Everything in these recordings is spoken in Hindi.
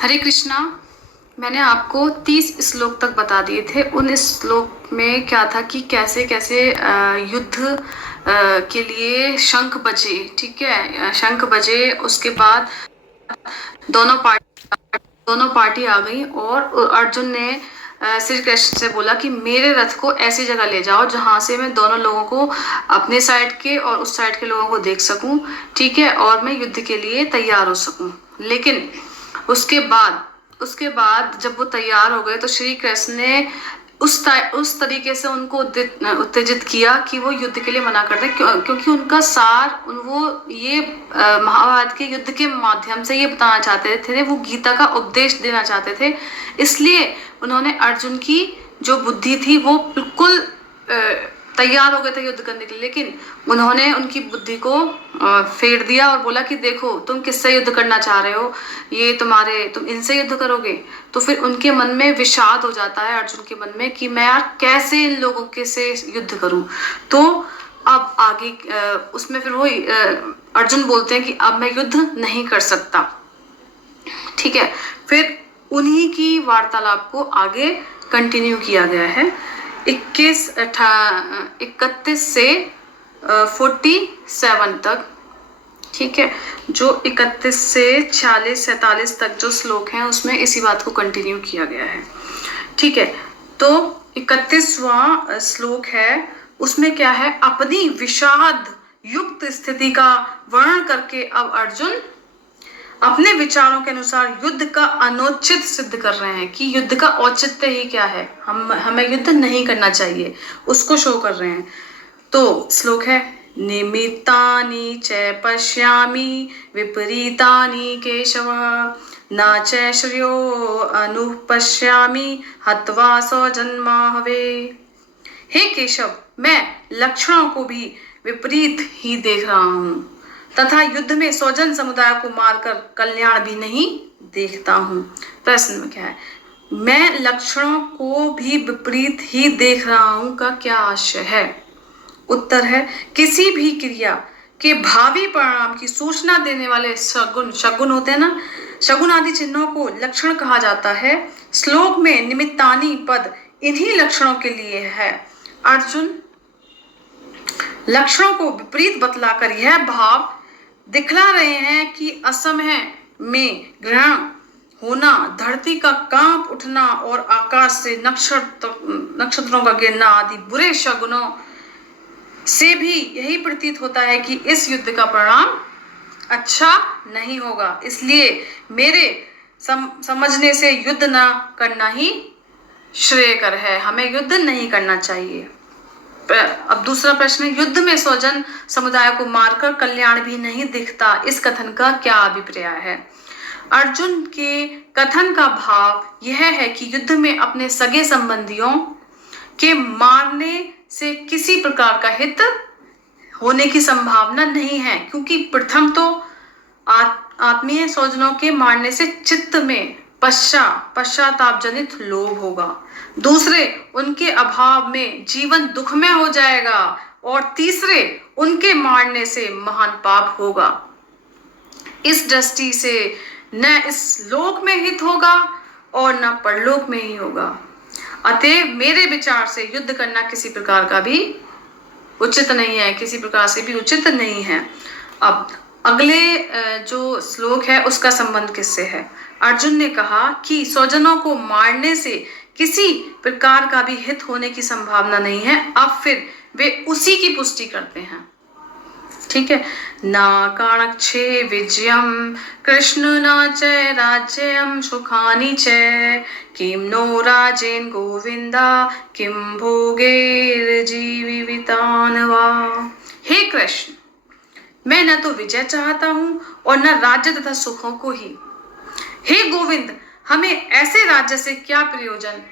हरे कृष्णा। मैंने आपको 30 श्लोक तक बता दिए थे। उन श्लोक में क्या था कि कैसे कैसे युद्ध के लिए शंख बजे। ठीक है, शंख बजे। उसके बाद दोनों पार्टी आ गई और अर्जुन ने श्री कृष्ण से बोला कि मेरे रथ को ऐसी जगह ले जाओ जहां से मैं दोनों लोगों को, अपने साइड के और उस साइड के लोगों को देख सकूं। ठीक है, और मैं युद्ध के लिए तैयार हो सकूं। लेकिन उसके बाद जब वो तैयार हो गए तो श्री कृष्ण ने उस तरीके से उनको उत्तेजित किया कि वो युद्ध के लिए मना कर दें, क्योंकि उनका सार वो ये महाभारत के युद्ध के माध्यम से ये बताना चाहते थे, वो गीता का उपदेश देना चाहते थे। इसलिए उन्होंने अर्जुन की जो बुद्धि थी वो बिल्कुल तैयार हो गए थे युद्ध करने के लिए, लेकिन उन्होंने उनकी बुद्धि को फेर दिया और बोला कि देखो तुम किससे युद्ध करना चाह रहे हो, ये तुम इनसे युद्ध करोगे। तो फिर उनके मन में विषाद हो जाता है, अर्जुन के मन में, कि मैं यार कैसे इन लोगों के से युद्ध करूं। तो अब आगे उसमें फिर वो अर्जुन बोलते हैं कि अब मैं युद्ध नहीं कर सकता। ठीक है, फिर उन्हीं की वार्तालाप को आगे कंटिन्यू किया गया है 31 से 47 तक। ठीक है, जो 31 से 46-47 तक जो श्लोक हैं उसमें इसी बात को कंटिन्यू किया गया है। ठीक है, तो 31वां श्लोक है, उसमें क्या है, अपनी विषाद युक्त स्थिति का वर्णन करके अब अर्जुन अपने विचारों के अनुसार युद्ध का अनुचित सिद्ध कर रहे हैं कि युद्ध का औचित्य ही क्या है, हमें युद्ध नहीं करना चाहिए, उसको शो कर रहे हैं। तो श्लोक है, निमित्तानि च पश्यामि विपरीतानि केशव, न च श्रेयो अनुपश्यामि हत्वा स्वजन्माहवे। हे केशव, मैं लक्षणों को भी विपरीत ही देख रहा हूँ तथा युद्ध में स्वजन समुदाय को मारकर कल्याण भी नहीं देखता हूँ। प्रश्न में क्या है, मैं लक्षणों को भी विपरीत ही देख रहा हूँ का क्या आशय है? उत्तर है, किसी भी क्रिया के भावी परिणाम की सूचना देने वाले शगुन होते हैं ना, शगुन आदि चिन्हों को लक्षण कहा जाता है। श्लोक में निमित्तानि पद इन्हीं लक्षणों के लिए है। अर्जुन लक्षणों को विपरीत बतलाकर यह भाव दिखला रहे हैं कि असमय में ग्रहण होना, धरती का कांप उठना और आकाश से नक्षत्रों का गिरना आदि बुरे शगुनों से भी यही प्रतीत होता है कि इस युद्ध का परिणाम अच्छा नहीं होगा। इसलिए मेरे समझने से युद्ध न करना ही श्रेयकर है, हमें युद्ध नहीं करना चाहिए। अब दूसरा प्रश्न है, युद्ध में स्वजन समुदाय को मारकर कल्याण भी नहीं दिखता, इस कथन का क्या अभिप्राय है? अर्जुन के कथन का भाव यह है कि युद्ध में अपने सगे संबंधियों के मारने से किसी प्रकार का हित होने की संभावना नहीं है, क्योंकि प्रथम तो आत्मीय स्वजनों के मारने से चित्त में पश्चाताप जनित लोभ होगा, दूसरे उनके अभाव में जीवन दुखमय हो जाएगा, और तीसरे उनके मारने से महान पाप होगा। इस दृष्टि से न इस लोक में हित होगा और न परलोक में ही होगा। अतएव मेरे विचार से युद्ध करना किसी प्रकार का भी उचित नहीं है, किसी प्रकार से भी उचित नहीं है। अब अगले जो श्लोक है उसका संबंध किससे है? अर्जुन ने कहा कि स्वजनों को मारने से किसी प्रकार का भी हित होने की संभावना नहीं है। अब फिर वे उसी की पुष्टि करते हैं। ठीक है, ना काणक्षे विजयम कृष्ण न च राज्यम सुखानि च, किम नो राजेन गोविंदा किम भोगेर जीवितान वा। हे कृष्ण, मैं न तो विजय चाहता हूं और न राज्य तथा सुखों को ही। हे गोविंद, हमें ऐसे राज्य से क्या प्रयोजन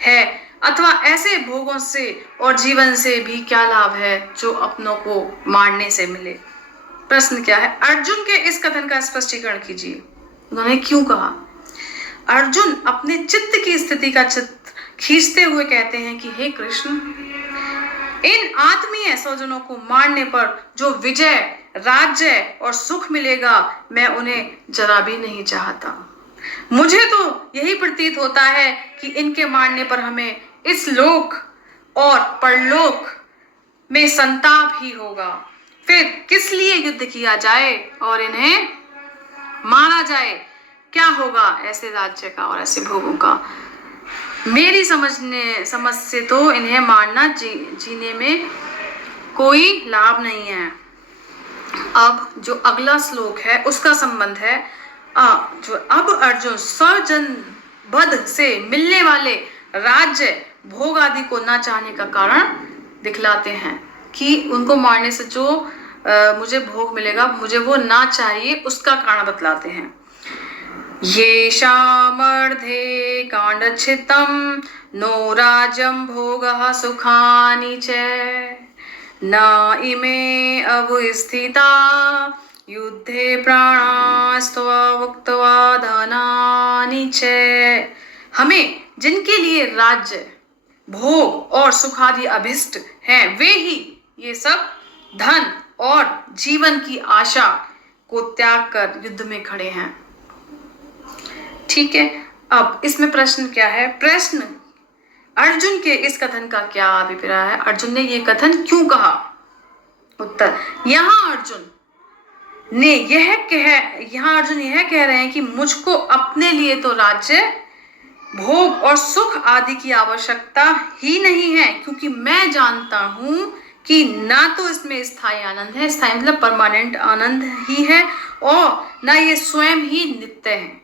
है अथवा ऐसे भोगों से और जीवन से भी क्या लाभ है जो अपनों को मारने से मिले? प्रश्न क्या है? अर्जुन के इस कथन का स्पष्टीकरण कीजिए, उन्होंने क्यों कहा? अर्जुन अपने चित्त की स्थिति का चित्र खींचते हुए कहते हैं कि हे कृष्ण, इन आत्मीय स्वजनों को मारने पर जो विजय, राज्य और सुख मिलेगा, मैं उन्हें जरा भी नहीं चाहता। मुझे तो यही प्रतीत होता है कि इनके मारने पर हमें इस लोक और परलोक में संताप ही होगा। फिर किस लिए युद्ध किया जाए और इन्हें मारा जाए? क्या होगा ऐसे राज्य का और ऐसे भोगों का? मेरी समझ से तो इन्हें मारना जीने में कोई लाभ नहीं है। अब जो अगला श्लोक है उसका संबंध है जो अब अर्जुन स्वजन वध से मिलने वाले राज्य भोग आदि को न चाहने का कारण दिखलाते हैं कि उनको मारने से जो मुझे भोग मिलेगा मुझे वो ना चाहिए, उसका कारण बतलाते हैं। येषामर्धे कांडच्छितम नो राज्यं भोगः सुखानि च न इमे अवस्थिता युद्धे प्राणास्त्वा उक्त्वा धनानि च। हमें जिनके लिए राज्य भोग और सुखादि अभिष्ट हैं वे ही ये सब धन और जीवन की आशा को त्याग कर युद्ध में खड़े हैं। ठीक है, अब इसमें प्रश्न क्या है? प्रश्न अर्जुन के इस कथन का क्या अभिप्राय है? अर्जुन ने ये कथन क्यों कहा? उत्तर, यहाँ अर्जुन यह कह रहे हैं कि मुझको अपने लिए तो राज्य भोग और सुख आदि की आवश्यकता ही नहीं है, क्योंकि मैं जानता हूं कि ना तो इसमें स्थायी आनंद है, स्थायी मतलब परमानेंट आनंद ही है, और ना ये स्वयं ही नित्य है।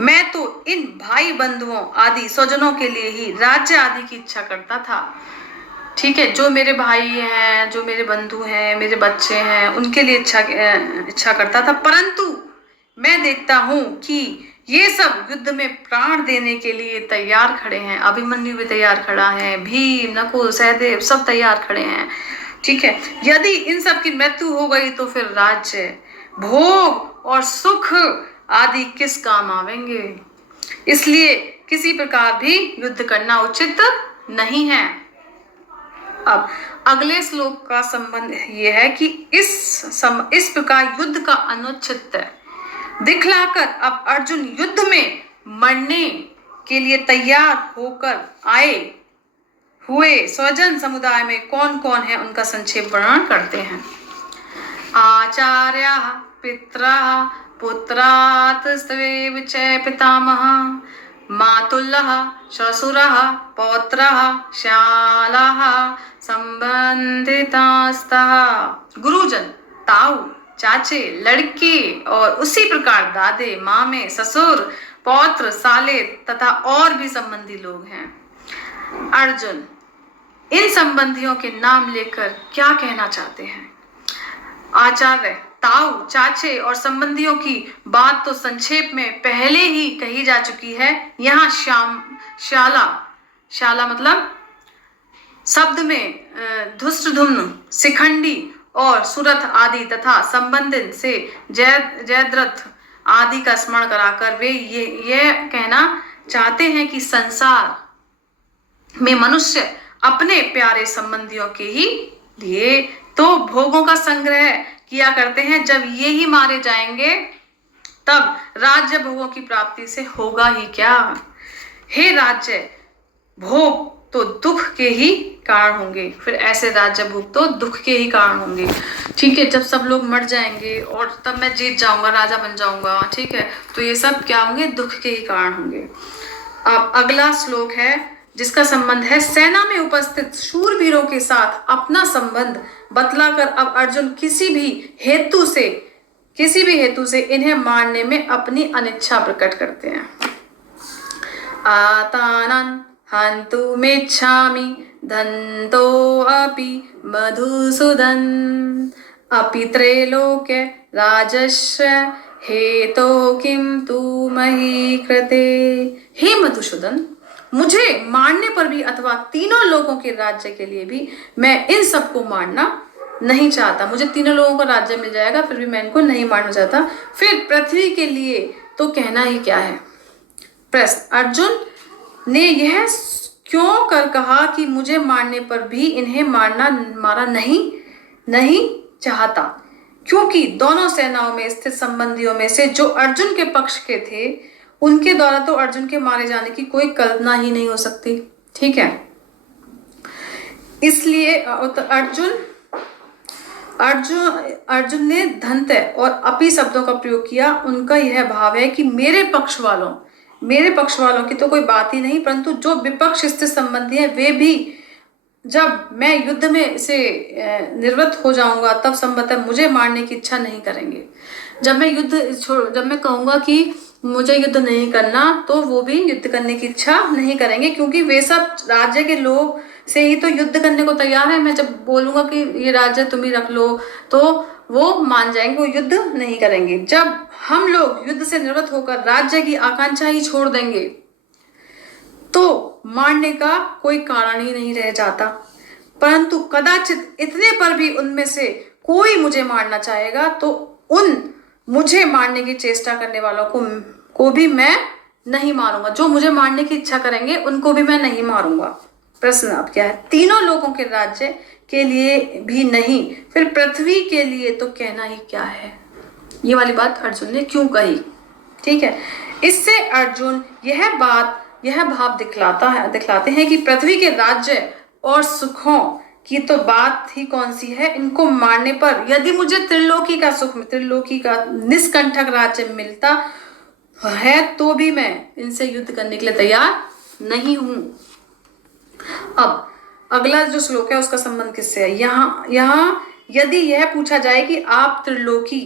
मैं तो इन भाई बंधुओं आदि स्वजनों के लिए ही राज्य आदि की इच्छा करता था। ठीक है, जो मेरे भाई हैं, जो मेरे बंधु हैं, मेरे बच्चे हैं, उनके लिए इच्छा करता था, परंतु मैं देखता हूं कि ये सब युद्ध में प्राण देने के लिए तैयार खड़े हैं। अभिमन्यु भी तैयार खड़ा है, भीम, नकुल, सहदेव सब तैयार खड़े हैं। ठीक है, यदि इन सब की मृत्यु हो गई तो फिर राज्य भोग और सुख आदि किस काम आवेंगे? इसलिए किसी प्रकार भी युद्ध करना उचित नहीं है। अब अगले श्लोक का संबंध यह है कि इस प्रकार युद्ध का अनुचित दिखलाकर अब अर्जुन युद्ध में मरने के लिए तैयार होकर आए हुए स्वजन समुदाय में कौन कौन है उनका संक्षेप वर्णन करते हैं। आचार्य पित्रा पुत्रात् स्त्वेव च पितामहः मातुलः श्वशुरः पौत्रः श्यालाः संबंधितास्तः। गुरुजन, ताऊ, चाचे, लड़के और उसी प्रकार दादे, मामे, ससुर, पौत्र, साले तथा और भी संबंधी लोग हैं। अर्जुन इन संबंधियों के नाम लेकर क्या कहना चाहते हैं? आचार्य, ताऊ, चाचे और संबंधियों की बात तो संक्षेप में पहले ही कही जा चुकी है। यहाँ शाला मतलब शब्द में धुष्ट्रधुम्न, शिखंडी और सुरथ आदि तथा संबंधित से जयद्रथ आदि का स्मरण कराकर वे ये कहना चाहते हैं कि संसार में मनुष्य अपने प्यारे संबंधियों के ही लिए तो भोगों का संग्रह किया करते हैं। जब ये ही मारे जाएंगे तब राज्य भोगों की प्राप्ति से होगा ही क्या? हे राज्य भोग तो दुख के ही कारण होंगे, फिर ऐसे राज्य भोग तो दुख के ही कारण होंगे। ठीक है, जब सब लोग मर जाएंगे और तब मैं जीत जाऊंगा, राजा बन जाऊंगा, ठीक है, तो ये सब क्या होंगे? दुख के ही कारण होंगे। अब अगला श्लोक है जिसका संबंध है सेना में उपस्थित शूरवीरों के साथ अपना संबंध बतलाकर अब अर्जुन किसी भी हेतु से इन्हें मारने में अपनी अनिच्छा प्रकट करते हैं। आतानन् हन्तुमिच्छामि दन्तो अपि मधुसूदन अपि त्रैलोक्य राजस्य हेतो किम तू मही कृते। हे मधुसूदन, मुझे मारने पर भी अथवा तीनों लोगों के राज्य के लिए भी मैं इन सबको मारना नहीं चाहता। मुझे तीनों लोगों का राज्य मिल जाएगा फिर भी मैं इनको नहीं मारना चाहता। फिर पृथ्वी के लिए तो कहना ही क्या है। प्रश्न, अर्जुन ने यह क्यों कर कहा कि मुझे मारने पर भी इन्हें मारा नहीं चाहता? क्योंकि दोनों सेनाओं में स्थित संबंधियों में से जो अर्जुन के पक्ष के थे उनके द्वारा तो अर्जुन के मारे जाने की कोई कल्पना ही नहीं हो सकती। ठीक है, इसलिए अर्जुन अर्जुन अर्जुन ने धन्य और अपी शब्दों का प्रयोग किया। उनका यह भाव है कि मेरे पक्ष वालों की तो कोई बात ही नहीं, परंतु जो विपक्ष से संबंधी है वे भी जब मैं युद्ध में से निवृत्त हो जाऊंगा तब संभवतः मुझे मारने की इच्छा नहीं करेंगे। जब मैं कहूंगा कि मुझे युद्ध नहीं करना तो वो भी युद्ध करने की इच्छा नहीं करेंगे, क्योंकि वे सब राज्य के लोग से ही तो युद्ध करने को तैयार है। मैं जब बोलूंगा कि ये राज्य तुम ही रख लो तो वो मान जाएंगे, वो युद्ध नहीं करेंगे। जब हम लोग युद्ध से निवृत्त होकर राज्य की आकांक्षा ही छोड़ देंगे तो मारने का कोई कारण ही नहीं रह जाता। परंतु कदाचित इतने पर भी उनमें से कोई मुझे मारना चाहेगा तो उन मुझे मारने की चेष्टा करने वालों को भी मैं नहीं मारूंगा। जो मुझे मारने की इच्छा करेंगे उनको भी मैं नहीं मारूंगा। प्रश्न अब क्या है, तीनों लोगों के राज्य के लिए भी नहीं, फिर पृथ्वी के लिए तो कहना ही क्या है। ये वाली बात अर्जुन ने क्यों कही। ठीक है, इससे अर्जुन यह भाव दिखलाते हैं कि पृथ्वी के राज्य और सुखों की तो बात ही कौन सी है। इनको मारने पर यदि मुझे त्रिलोकी का निष्कंटक राज्य मिलता है तो भी मैं इनसे युद्ध करने के लिए तैयार नहीं हूं। अब अगला जो श्लोक है उसका संबंध किससे है। यहाँ यदि यह पूछा जाए कि आप त्रिलोकी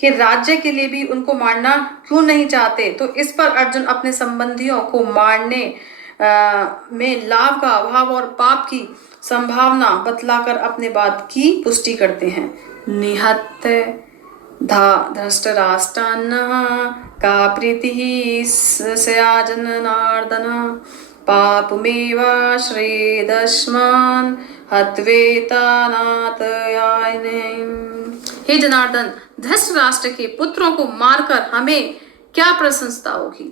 के राज्य के लिए भी उनको मारना क्यों नहीं चाहते, तो इस पर अर्जुन अपने संबंधियों को मारने में लाभ का अभाव और पाप की संभावना बतलाकर अपने बात की पुष्टि करते हैं। निहत्य धृतराष्ट्रान्नः का प्रीतिः स्याज्जनार्दन पापमेवाश्रयेदस्मान् हत्वेतानातयायिनीम्। हे जनार्दन, धृतराष्ट्र के पुत्रों को मारकर हमें क्या प्रशंसा होगी।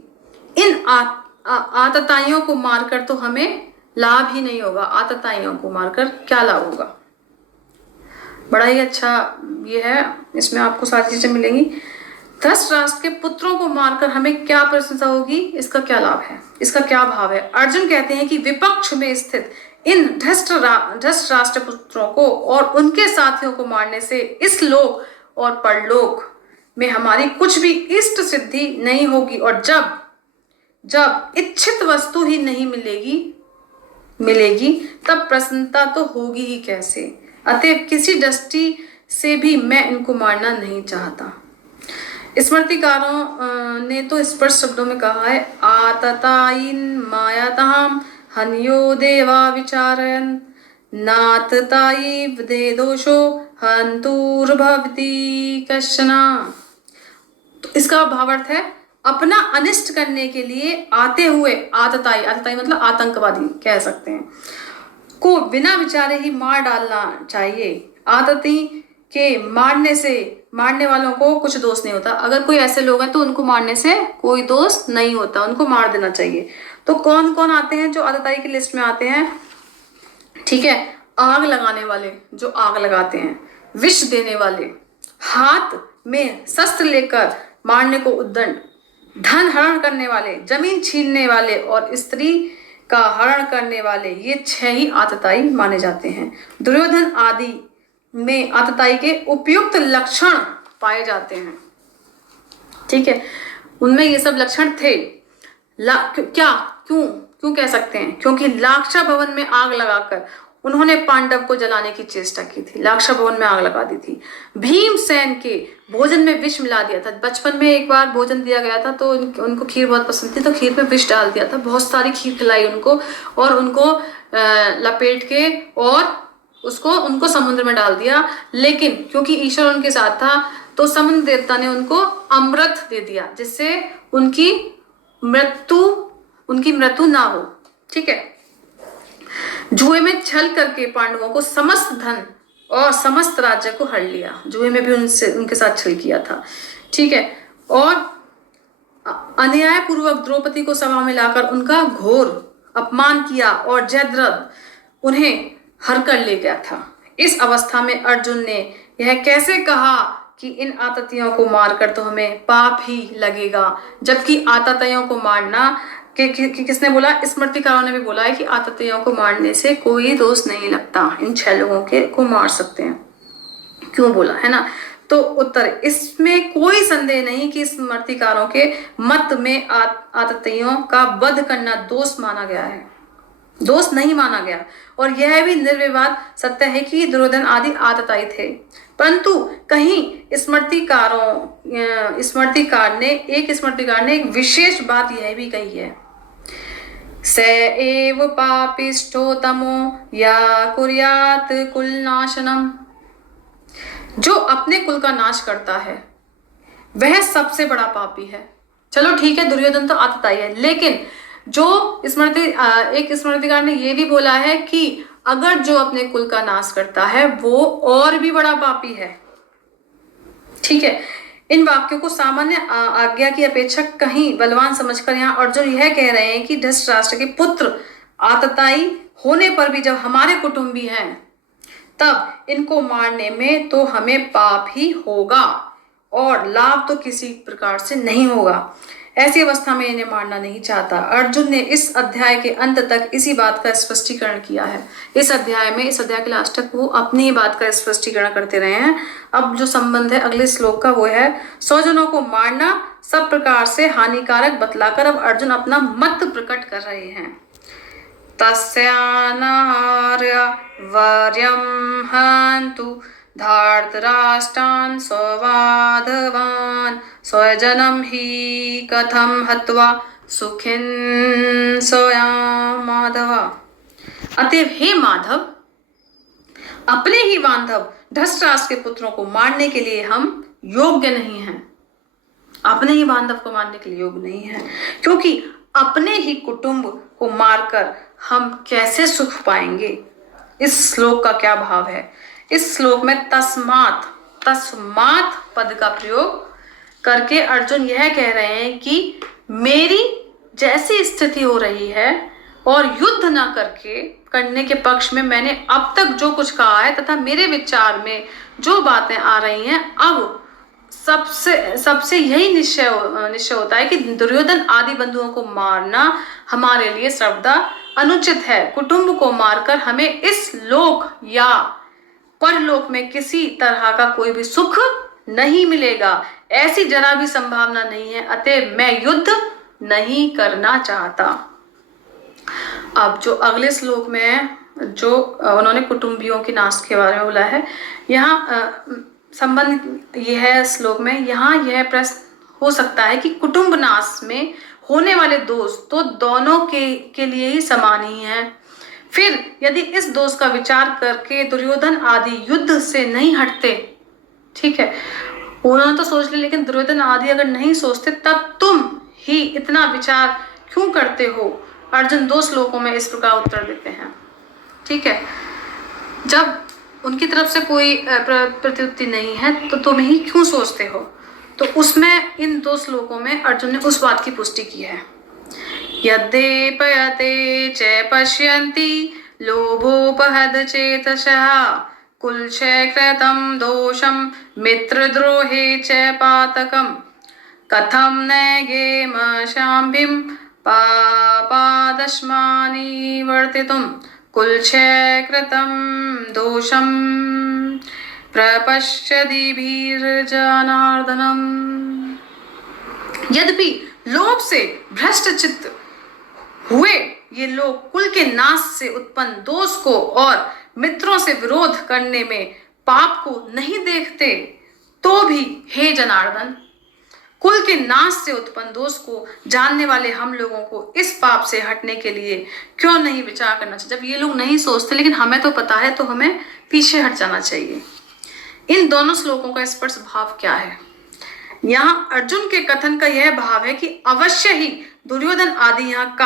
इन आतताइयों को मारकर तो हमें लाभ ही नहीं होगा। आतताइयों को मारकर क्या लाभ होगा। बड़ा ही अच्छा ये है, इसमें आपको सारी चीजें मिलेंगी। धृतराष्ट्र के पुत्रों को मारकर हमें क्या प्रशंसा होगी, इसका क्या लाभ है, इसका क्या भाव है। अर्जुन कहते हैं कि विपक्ष में स्थित इन धृतराष्ट्र पुत्रों को और उनके साथियों को मारने से इस लोक और परलोक में हमारी कुछ भी इष्ट सिद्धि नहीं होगी, और जब इच्छित वस्तु ही नहीं मिलेगी तब प्रसन्नता तो होगी ही कैसे। अतएव किसी दृष्टि से भी मैं इनको मारना नहीं चाहता। स्मृतिकारों ने तो स्पष्ट शब्दों में कहा है, आततायिन मायाताम हन्यो देवा विचारयन् नाततायि वदे दोषो हन्तुर्भवति कश्चन। तो इसका भावार्थ है अपना अनिष्ट करने के लिए आते हुए आतताई मतलब आतंकवादी कह सकते हैं, को बिना विचारे ही मार डालना चाहिए। आतती के मारने वालों को कुछ दोष नहीं होता। अगर कोई ऐसे लोग हैं तो उनको मारने से कोई दोष नहीं होता, उनको मार देना चाहिए। तो कौन कौन आते हैं जो आतताई की लिस्ट में आते हैं। ठीक है, आग लगाने वाले जो आग लगाते हैं, विष देने वाले, हाथ में शस्त्र लेकर मारने को उद्दंड, धन हरण करने वाले, जमीन छीनने वाले और स्त्री का हरण करने वाले, ये 6 ही आतताई माने जाते हैं। दुर्योधन आदि में आतताई के उपयुक्त लक्षण पाए जाते हैं। ठीक है, उनमें ये सब लक्षण थे। क्यों कह सकते हैं, क्योंकि लाक्षा भवन में आग लगाकर उन्होंने पांडव को जलाने की चेष्टा की थी, लाक्षा भवन में आग लगा दी थी। भीमसेन के भोजन में विष मिला दिया था। बचपन में एक बार भोजन दिया गया था तो उनको खीर बहुत पसंद थी, तो खीर में विष डाल दिया था। बहुत सारी खीर खिलाई उनको और उनको लपेट के और उनको समुद्र में डाल दिया। लेकिन क्योंकि ईश्वर उनके साथ था तो समुद्र देवता ने उनको अमृत दे दिया, जिससे उनकी मृत्यु ना हो। ठीक है, जुए में छल करके पांडवों को समस्त धन और समस्त राज्य को हर लिया। जुए में भी उनके साथ छल किया था। ठीक है, और अन्याय पूर्वक द्रौपदी को सभा में लाकर उनका घोर अपमान किया और जयद्रथ उन्हें हर कर ले गया था। इस अवस्था में अर्जुन ने यह कैसे कहा कि इन आततियों को मारकर तो हमें पाप ही लगेगा, जबकि आततियों को मारना किसने बोला? स्मृतिकारों ने भी बोला है कि आततियों को मारने से कोई दोष नहीं लगता, इन 6 लोगों के को मार सकते हैं। क्यों बोला है ना? तो उत्तर, इसमें कोई संदेह नहीं कि स्मृतिकारों के मत में आततियों का वध करना दोष माना गया है, दोष नहीं माना गया। और यह भी निर्विवाद सत्य है कि दुर्योधन आदि आतताई थे, परंतु कहीं स्मृतिकार ने एक विशेष बात यह भी कही है, स एव पापिष्ठो तमो या कुर्यात कुलनाशनम। जो अपने कुल का नाश करता है वह सबसे बड़ा पापी है। चलो ठीक है, दुर्योधन तो आतताई है, लेकिन जो एक स्मृतिकार ने यह भी बोला है कि अगर जो अपने कुल का नाश करता है वो और भी बड़ा पापी है। ठीक है, इन वाक्यों को सामान्य आज्ञा की अपेक्षा कहीं बलवान समझकर यहाँ अर्जुन यह कह रहे हैं कि धृतराष्ट्र के पुत्र आतताई होने पर भी जब हमारे कुटुंबी हैं तब इनको मारने में तो हमें पाप ही होगा और लाभ तो किसी प्रकार से नहीं होगा। ऐसी अवस्था में इन्हें मारना नहीं चाहता। अर्जुन ने इस अध्याय के अंत तक इसी बात का स्पष्टीकरण किया है। इस अध्याय के लास्ट तक वो अपनी ही बात का स्पष्टीकरण करते रहे हैं। अब जो संबंध है अगले श्लोक का वो है, स्वजनों को मारना सब प्रकार से हानिकारक बतलाकर अब अर्जुन अपना मत प्रकट कर रहे हैं। तस्यानार्य वर्यं हन्तु धार्तराष्ट्रान् स्वबान्धवान् स्वजनं हि कथं हत्वा सुखिन् सोयाम् माधव। अतएव हे माधव, अपने ही बांधव धृतराष्ट्र के पुत्रों को मारने के लिए हम योग्य नहीं हैं। अपने ही बांधव को मारने के लिए योग्य नहीं है, क्योंकि अपने ही कुटुंब को मारकर हम कैसे सुख पाएंगे। इस श्लोक का क्या भाव है? इस श्लोक में तस्मात् पद का प्रयोग करके अर्जुन यह कह रहे हैं कि मेरी जैसी स्थिति हो रही है और युद्ध ना करने के पक्ष में मैंने अब तक जो कुछ कहा है तथा मेरे विचार में जो बातें आ रही हैं, अब सबसे यही निश्चय होता है कि दुर्योधन आदि बंधुओं को मारना हमारे लिए सर्वदा अनुचित है। कुटुंब को मारकर हमें इस लोक या परलोक में किसी तरह का कोई भी सुख नहीं मिलेगा, ऐसी जरा भी संभावना नहीं है। अतः मैं युद्ध नहीं करना चाहता। अब जो अगले श्लोक में जो उन्होंने कुटुंबियों के नाश के बारे में बोला है, यहाँ संबंध यह है श्लोक में, यहाँ यह प्रश्न हो सकता है कि कुटुंब नाश में होने वाले दोष तो दोनों के लिए ही समान ही हैं। फिर यदि इस दोष का विचार करके दुर्योधन आदि युद्ध से नहीं हटते, ठीक है, उन्होंने तो सोच लिया, लेकिन दुर्योधन आदि अगर नहीं सोचते तब तुम ही इतना विचार क्यों करते हो? अर्जुन 2 श्लोकों में इस प्रकार उत्तर देते हैं। ठीक है, जब उनकी तरफ से कोई प्रत्युत्तर नहीं है तो तुम ही क्यों सोचते हो? तो उसमें इन 2 श्लोकों में अर्जुन ने उस बात की पुष्टि की है। यद्येपयते च पश्यन्ति लोभोपहद चेतसः कुलक्षयकृतं दोषं मित्रद्रोहे च पातकं कथं न गेमशाम्भिं पापादस्मानि वर्तितुं कुलक्षयकृतं दोषं प्रपश्यदीभिर्जनार्दनम्। यद्यपि लोभ से भ्रष्ट चित्त हुए ये लोग कुल के नाश से उत्पन्न दोष को और मित्रों से विरोध करने में पाप को नहीं देखते, तो भी हे जनार्दन, कुल के नाश से उत्पन्न दोष को जानने वाले हम लोगों को इस पाप से हटने के लिए क्यों नहीं विचार करना चाहिए? जब ये लोग नहीं सोचते लेकिन हमें तो पता है, तो हमें पीछे हट जाना चाहिए। इन दोनों श्लोकों का स्पष्ट भाव क्या है? यहाँ अर्जुन के कथन का यह भाव है कि अवश्य ही दुर्योधन आदि यहाँ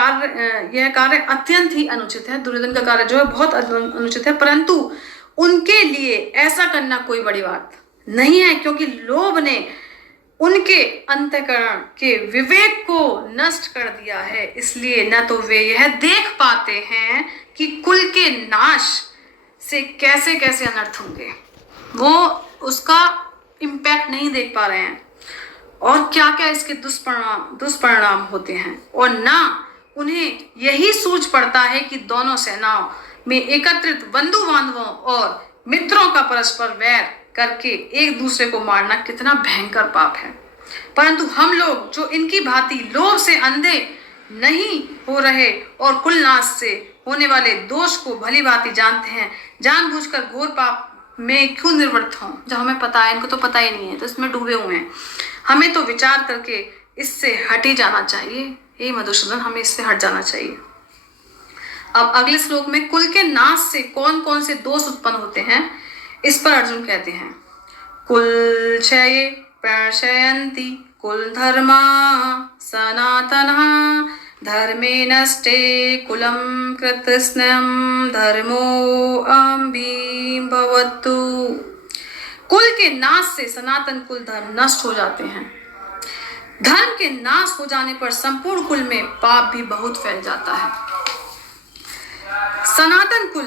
यह कार्य अत्यंत ही अनुचित है। दुर्योधन का कार्य जो है बहुत अनुचित है, परंतु उनके लिए ऐसा करना कोई बड़ी बात नहीं है, क्योंकि लोभ ने उनके अंतःकरण के विवेक को नष्ट कर दिया है। इसलिए न तो वे यह देख पाते हैं कि कुल के नाश से कैसे कैसे अनर्थ होंगे, वो उसका इम्पैक्ट नहीं देख पा रहे हैं और क्या क्या इसके दुष्परिणाम होते हैं, और ना उन्हें यही सूझ पड़ता है कि दोनों सेनाओं में एकत्रित बंधु बांधवों और मित्रों का परस्पर वैर करके एक दूसरे को मारना कितना भयंकर पाप है। परंतु हम लोग जो इनकी भांति लोभ से अंधे नहीं हो रहे और कुलनाश से होने वाले दोष को भली भांति जानते हैं, जानबूझकर घोर पाप में क्यों निवृत्त हों। जब हमें पता है, इनको तो पता ही नहीं है तो इसमें डूबे हुए हैं। हमें तो विचार करके इससे हट ही जाना चाहिए। हे मधुसूदन, हमें इससे हट जाना चाहिए। अब अगले श्लोक में कुल के नाश से कौन कौन से दोष उत्पन्न होते हैं, इस पर अर्जुन कहते हैं, कुल क्षये प्रशयन्ति कुल धर्मा सनातनः धर्मे नष्टे कुलम कृतस्नम धर्मो अम्बिभवतु। कुल के नाश से सनातन कुल धर्म नष्ट हो जाते हैं। धर्म के नाश हो जाने पर संपूर्ण कुल में पाप भी बहुत फैल जाता है। सनातन कुल